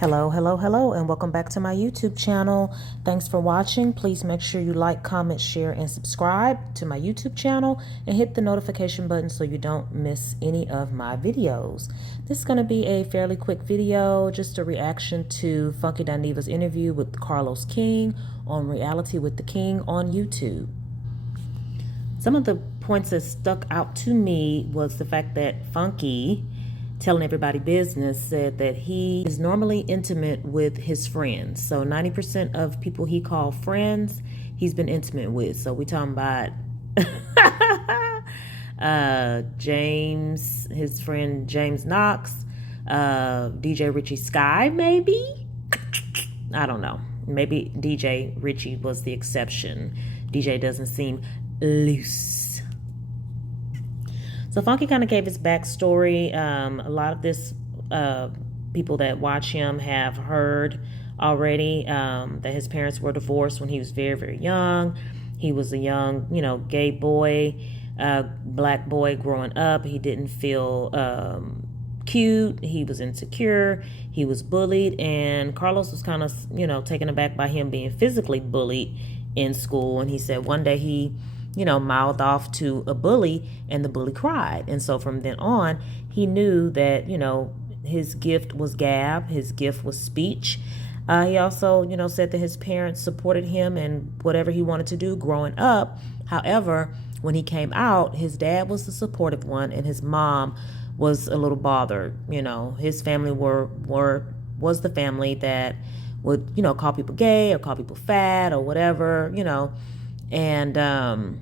Hello, hello, hello, and welcome back to my YouTube channel. Thanks for watching. Please make sure you like, comment, share, and subscribe to my YouTube channel and hit the notification button so you don't miss any of my videos. This is going to be a fairly quick video, just a reaction to Funky Dineva's interview with Carlos King on Reality with the King on YouTube. Some of the points that stuck out to me was the fact that Funky, telling everybody business, said that he is normally intimate with his friends. So 90% of people he called friends, he's been intimate with. So we talking about James, his friend James Knox, DJ Richie Sky, maybe? I don't know. Maybe DJ Richie was the exception. DJ doesn't seem loose. So Funky kind of gave his backstory. A lot of this, people that watch him have heard already, that his parents were divorced when he was very, very young. He was a young, gay boy, black boy growing up. He didn't feel cute. He was insecure. He was bullied. And Carlos was kind of, taken aback by him being physically bullied in school. And he said one day he mouthed off to a bully and the bully cried. And so from then on, he knew that, his gift was gab, his gift was speech. He also, said that his parents supported him in whatever he wanted to do growing up. However, when he came out, his dad was the supportive one and his mom was a little bothered. His family was the family that would, call people gay or call people fat or whatever, and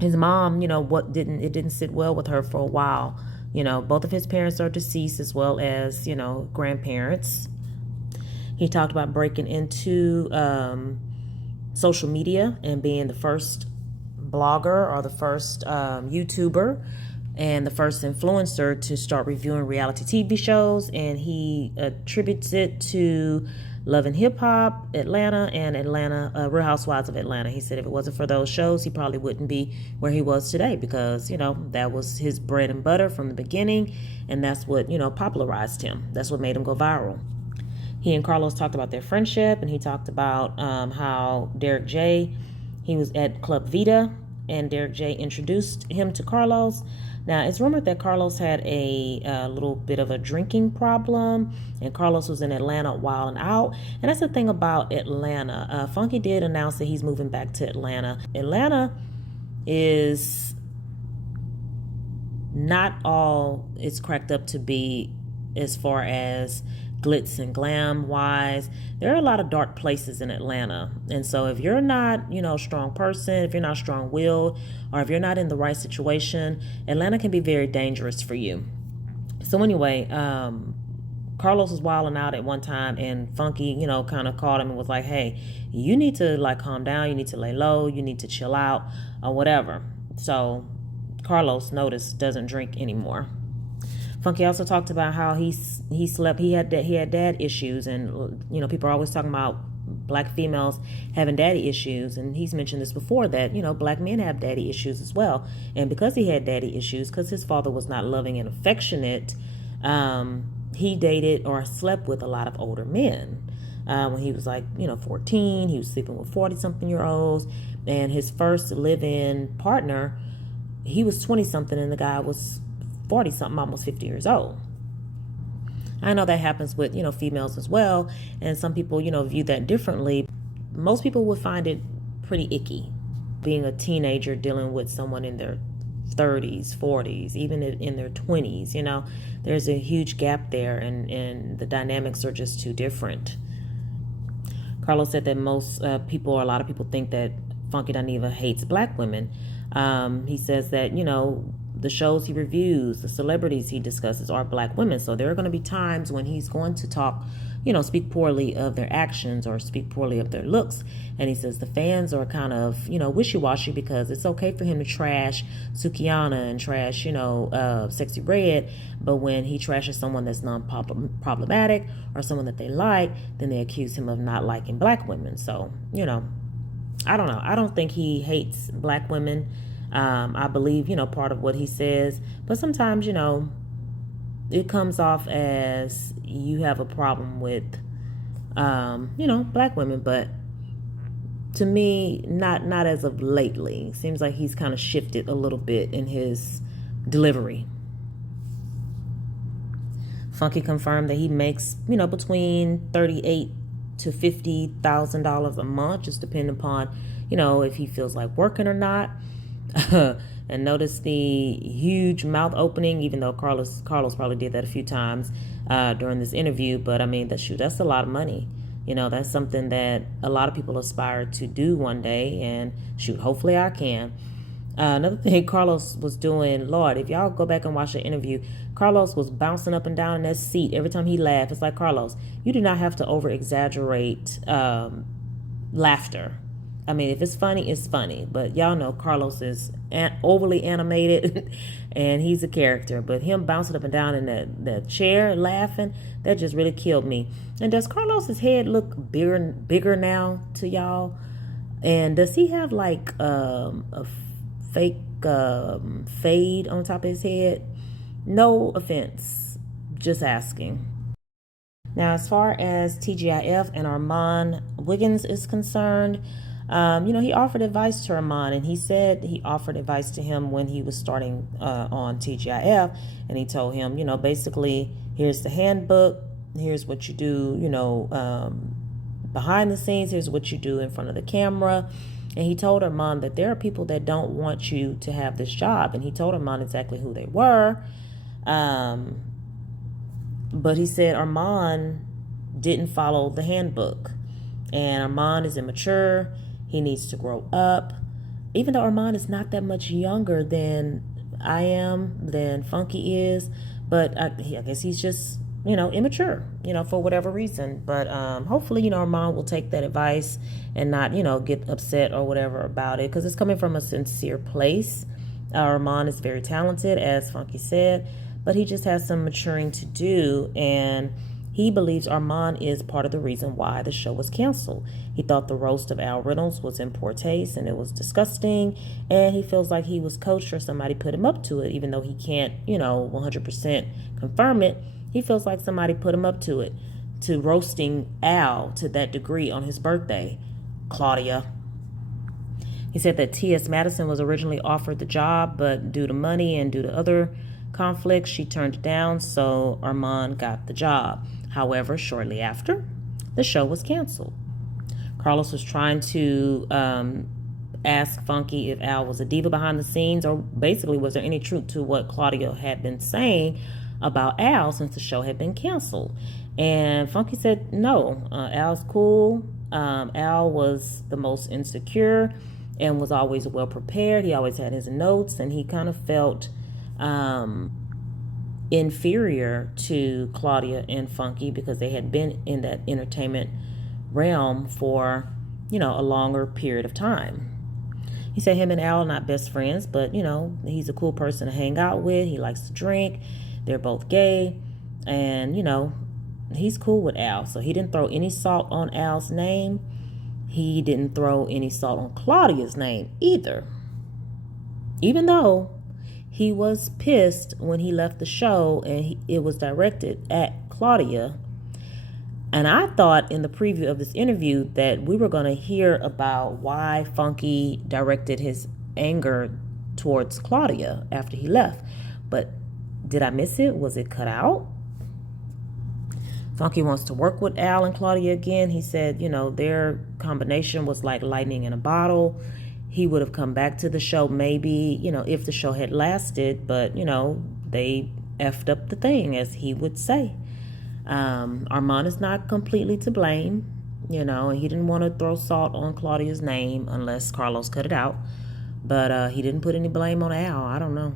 his mom, it didn't sit well with her for a while. Both of his parents are deceased, as well as, grandparents. He talked about breaking into social media and being the first blogger or the first YouTuber and the first influencer to start reviewing reality TV shows. And he attributes it to Love and Hip Hop, Atlanta, and Real Housewives of Atlanta. He said if it wasn't for those shows, he probably wouldn't be where he was today because, that was his bread and butter from the beginning. And that's what, popularized him. That's what made him go viral. He and Carlos talked about their friendship, and he talked about how Derek J, he was at Club Vita, and Derek J introduced him to Carlos. Now, it's rumored that Carlos had a little bit of a drinking problem, and Carlos was in Atlanta wilding out. And that's the thing about Atlanta. Funky did announce that he's moving back to Atlanta. Atlanta is not all it's cracked up to be as far as glitz and glam wise. There are a lot of dark places in Atlanta. And so if you're not, a strong person, if you're not strong-willed, or if you're not in the right situation, Atlanta can be very dangerous for you. So anyway, Carlos was wilding out at one time, and Funky, kind of called him and was like, hey, you need to calm down. You need to lay low. You need to chill out or whatever. So Carlos, notice, doesn't drink anymore. Funky also talked about how he had dad issues, and people are always talking about black females having daddy issues, and he's mentioned this before that black men have daddy issues as well. And because he had daddy issues, because his father was not loving and affectionate, he dated or slept with a lot of older men. When he was 14, he was sleeping with 40-something-year-olds, and his first live-in partner, he was 20-something, and the guy was 40-something, almost 50 years old. I know that happens with, females as well. And some people, view that differently. Most people would find it pretty icky being a teenager dealing with someone in their 30s, 40s, even in their 20s. There's a huge gap there, and the dynamics are just too different. Carlos said that a lot of people think that Funky Dineva hates black women. He says that, the shows he reviews, the celebrities he discusses are black women. So there are going to be times when he's going to talk, speak poorly of their actions or speak poorly of their looks. And he says the fans are kind of, wishy-washy because it's okay for him to trash Sukiana and trash, Sexy Red. But when he trashes someone that's non-problematic or someone that they like, then they accuse him of not liking black women. So, I don't know. I don't think he hates black women. I believe, part of what he says, but sometimes, it comes off as you have a problem with, black women, but to me, not as of lately. Seems like he's kind of shifted a little bit in his delivery. Funky confirmed that he makes, between $38,000 to $50,000 a month, just depending upon, if he feels like working or not. And notice the huge mouth opening, even though Carlos probably did that a few times during this interview. But I mean, that's a lot of money. That's something that a lot of people aspire to do one day, and hopefully I can. Another thing Carlos was doing, Lord, if y'all go back and watch the interview, Carlos was bouncing up and down in that seat every time he laughed. It's like, Carlos, you do not have to over exaggerate laughter. I mean, if it's funny, it's funny. But y'all know Carlos is overly animated and he's a character. But him bouncing up and down in that chair laughing, that just really killed me. And does Carlos's head look bigger now to y'all? And does he have like a fake fade on top of his head? No offense, just asking. Now, as far as TGIF and Arman Wiggins is concerned, he offered advice to Arman, and he said he offered advice to him when he was starting on TGIF, and he told him, basically, here's the handbook, here's what you do, behind the scenes, here's what you do in front of the camera. And he told Arman that there are people that don't want you to have this job, and he told Arman exactly who they were. But he said Arman didn't follow the handbook, and Arman is immature. He needs to grow up. Even though Arman is not that much younger than I am, than Funky is, but I guess he's just, immature, for whatever reason. But hopefully, Arman will take that advice and not, get upset or whatever about it, because it's coming from a sincere place. Arman is very talented, as Funky said, but he just has some maturing to do, and he believes Arman is part of the reason why the show was canceled. He thought the roast of Al Reynolds was in poor taste and it was disgusting, and he feels like he was coached or somebody put him up to it, even though he can't, 100% confirm it. He feels like somebody put him up to it, to roasting Al to that degree on his birthday. Claudia. He said that T.S. Madison was originally offered the job, but due to money and due to other conflicts, she turned it down, so Arman got the job. However, shortly after, the show was canceled. Carlos was trying to ask Funky if Al was a diva behind the scenes, or basically was there any truth to what Claudia had been saying about Al since the show had been canceled. And Funky said no, Al's cool. Al was the most insecure and was always well prepared. He always had his notes, and he kind of felt inferior to Claudia and Funky because they had been in that entertainment realm for, a longer period of time. He said him and Al are not best friends, but, he's a cool person to hang out with. He likes to drink. They're both gay. And, he's cool with Al. So he didn't throw any salt on Al's name. He didn't throw any salt on Claudia's name either. Even though he was pissed when he left the show and it was directed at Claudia. And I thought in the preview of this interview that we were going to hear about why Funky directed his anger towards Claudia after he left. But did I miss it? Was it cut out? Funky wants to work with Al and Claudia again. He said, their combination was like lightning in a bottle. He would have come back to the show maybe, if the show had lasted, but, they effed up the thing, as he would say. Arman is not completely to blame, and he didn't want to throw salt on Claudia's name unless Carlos cut it out, but he didn't put any blame on Al. I don't know.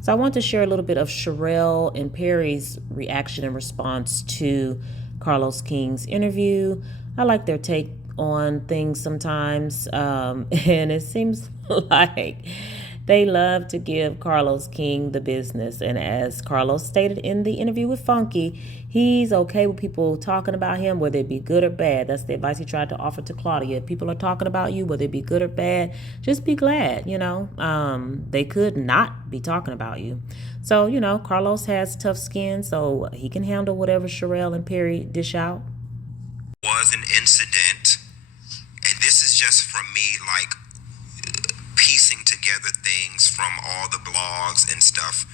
So I want to share a little bit of Sharrelle and Perry's reaction and response to Carlos King's interview. I like their take on things sometimes, and it seems like They love to give Carlos King the business. And as Carlos stated in the interview with Funky, he's okay with people talking about him, whether it be good or bad. That's the advice he tried to offer to Claudia. If people are talking about you, whether it be good or bad, just be glad, They could not be talking about you. So, Carlos has tough skin, so he can handle whatever Sharrelle and Perry dish out. Was an incident, and this is just from me, like, piecing together things from all the blogs and stuff.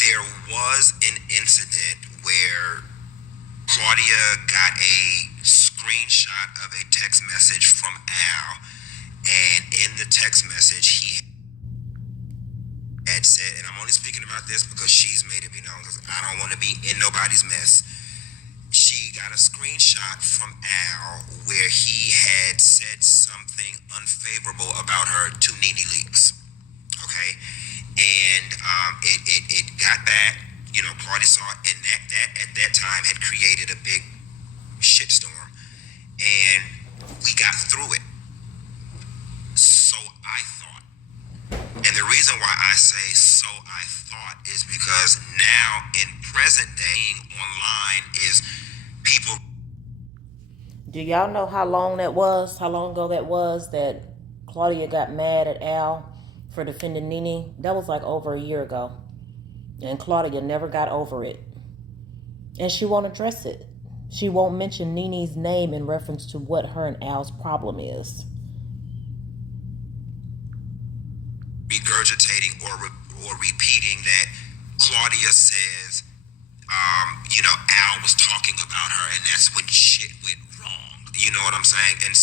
There was an incident where Claudia got a screenshot of a text message from Al, and in the text message he had said, and I'm only speaking about this because she's made it be known, because I don't want to be in nobody's mess. She got a screenshot from Al where he had said something unfavorable about her to Nene Leaks. Okay? And it got back. Claudia saw it, and that at that time had created a big shitstorm. And we got through it. So I thought. And the reason why I say so I thought is because now in present day online is people. Do y'all know how long that was? How long ago that was that Claudia got mad at Al for defending Nene? That was like over a year ago. And Claudia never got over it. And she won't address it. She won't mention Nene's name in reference to what her and Al's problem is. Regurgitating or repeating that Claudia says, Al was talking about her, and that's when shit went wrong. You know what I'm saying? And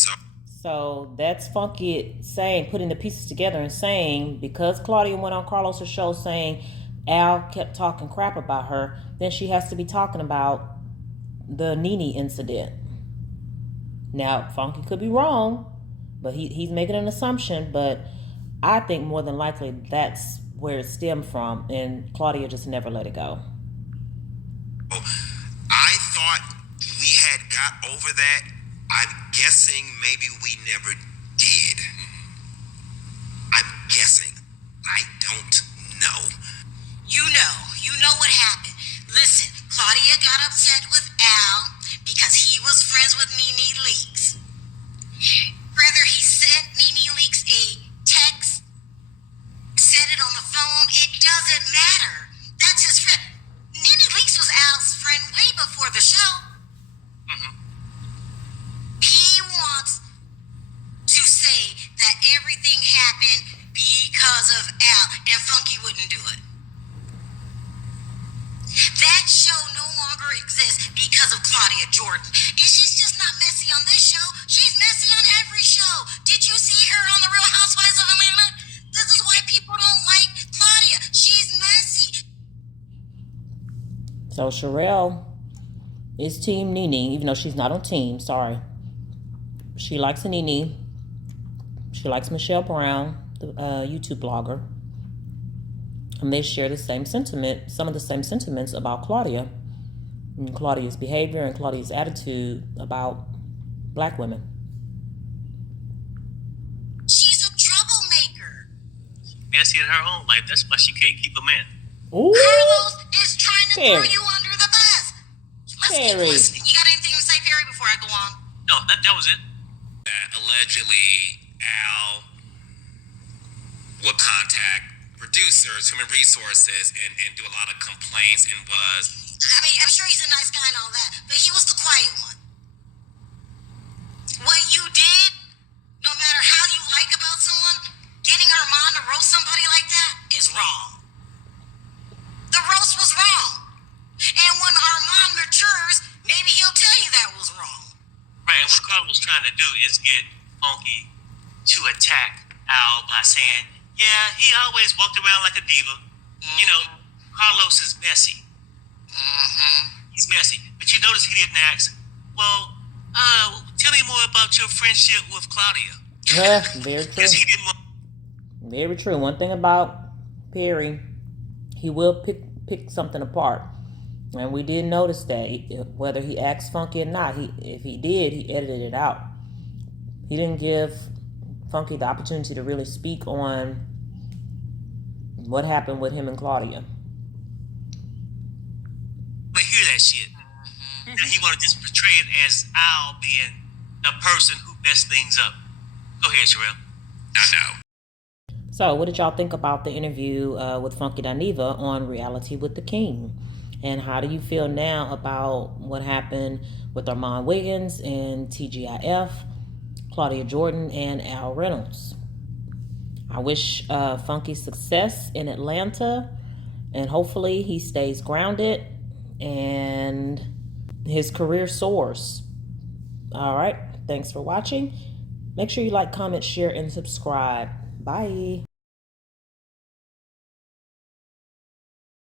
so that's Funky saying, putting the pieces together and saying, because Claudia went on Carlos's show saying Al kept talking crap about her, then she has to be talking about the Nene incident. Now, Funky could be wrong, but he's making an assumption, but I think more than likely that's where it stemmed from, and Claudia just never let it go. I thought we had got over that. I'm guessing maybe we never did. I'm guessing. I don't know. You know what happened. Listen, Claudia got upset with Al because he was friends with Nene Leaks. Whether he sent Nene Leaks a text, said it on the phone, it doesn't matter. That's his friend. Nene Leaks was Al's friend way before the show. Mm-hmm. He wants to say that everything happened because of Al, and Funky wouldn't do it. That show no longer exists because of Claudia Jordan. And she's just not messy on this show. She's messy on every show. Did you see her on The Real Housewives of Atlanta? This is why people don't like Claudia. She's messy. So Sharrelle is Team Nene, even though she's not on team. Sorry. She likes Nene. She likes Michelle Brown, the YouTube blogger. And they share the same sentiment, some of the same sentiments about Claudia and Claudia's behavior and Claudia's attitude about black women. She's a troublemaker. Messy in her own life. That's why she can't keep a man. Ooh. Carlos is trying to Perry. throw you under the bus. Let's keep listening. You got anything to say, Perry, before I go on? No, that was it. Allegedly, Al would contact producers, human resources, and do a lot of complaints and was. I mean, I'm sure he's a nice guy and all that, but he was the quiet one. What you did, no matter how you like about someone, getting Arman to roast somebody like that is wrong. The roast was wrong. And when Arman matures, maybe he'll tell you that was wrong. Right, and what Carl was trying to do is get Funky to attack Al by saying, yeah, he always walked around like a diva. Mm-hmm. You know, Carlos is messy. Mm-hmm. He's messy. But you notice he didn't ask, well, tell me more about your friendship with Claudia. Yeah, very true. Because he didn't want. Very true. One thing about Perry, he will pick something apart. And we did notice that, whether he asked Funky or not, if he did, he edited it out. He didn't give Funky the opportunity to really speak on what happened with him and Claudia. But hear that shit. Now he want to just portray it as Al being the person who messed things up. Go ahead, Sharrelle. I know. So, what did y'all think about the interview with Funky Dineva on Reality with the King? And how do you feel now about what happened with Arman Wiggins and TGIF, Claudia Jordan, and Al Reynolds? I wish Funky success in Atlanta, and hopefully he stays grounded and his career soars. All right, thanks for watching. Make sure you like, comment, share, and subscribe. Bye.